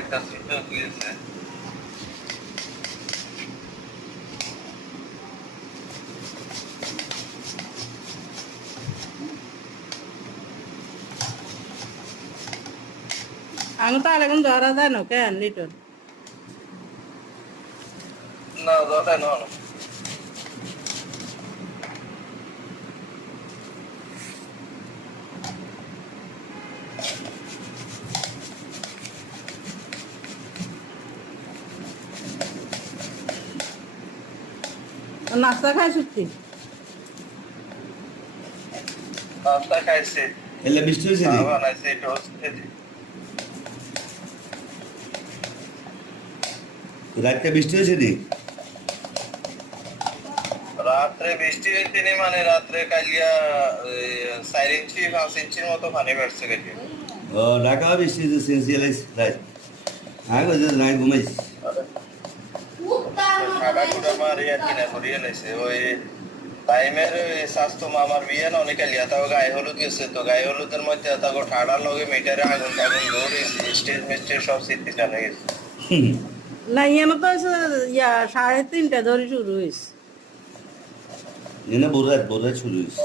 একটা সিটও তুলেছে। আমি তো আরেকজন ধরা যায় না কেন লিটন না দরকার না নাস্তা খাই সত্যি নাস্তা খাইছে এলে বৃষ্টি হয়েছে নি বানাইছে টোস্ট খেয়েছে রাতটা বৃষ্টি হয়েছে নি রাত্রে বৃষ্টি হয়েছে নি মানে রাত্রে কালিয়া 4 ইঞ্চি 5 ইঞ্চির মতো পানি বেড়ছে কালিয়া ও ঢাকা বৃষ্টি হয়েছে সেন্সিয়ালাইজ রাইট আগে কইছে না ঘুমাইছি খাবার খুঁড়া মারিয়া কিনা করিয়া লাইছে ওই টাইমের স্বাস্থ্য মামার বিয়ে না অনেক কালিয়া তাও গায়ে হলুদ গেছে তো গায়ে হলুদের মধ্যে তাকে ঠাডার লগে মিটারে আগুন টাগুন ধরে স্টেজ মিস্টেজ সব স্মৃতি জানা গেছে না ইয়ানো তো ইয়া 3:30 ধরে শুরু হয়েছে এনে বোরাত শুরু হয়েছে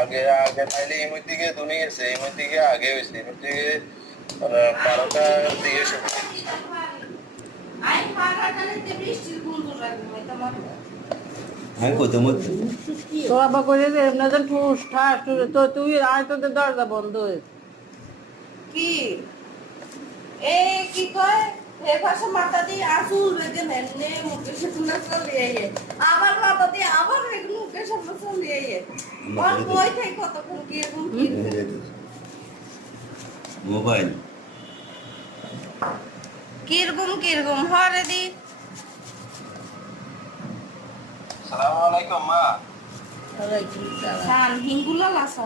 আগে আগে তাইলে এই মধ্যে দিকে দুনি গেছে এই মধ্যে দিকে আগে হয়েছে এই মধ্যে দিকে 12টার দিকে শুরু হয়েছে হ্যাঁ কইতে মধ্যে তো আবার করে যে এমনাদের ঠুস ঠাস তো তুই আয় তোদের দরজা বন্ধ হয়েছে কি এই কি কয় হে পাশে মাথা দিয়ে আসুল বেজে নেনে মুখে সামনে চলে আইয়ে আবার মাথা দিয়ে আবার মুখে সামনে চলে আইয়ে আর কই থেকে কতক্ষণ কি এরকম কি মোবাইল কিরকম হরে দি আসসালামু আলাইকুম মা ওয়ালাইকুম আসসালাম সান হিঙ্গুলা লাসা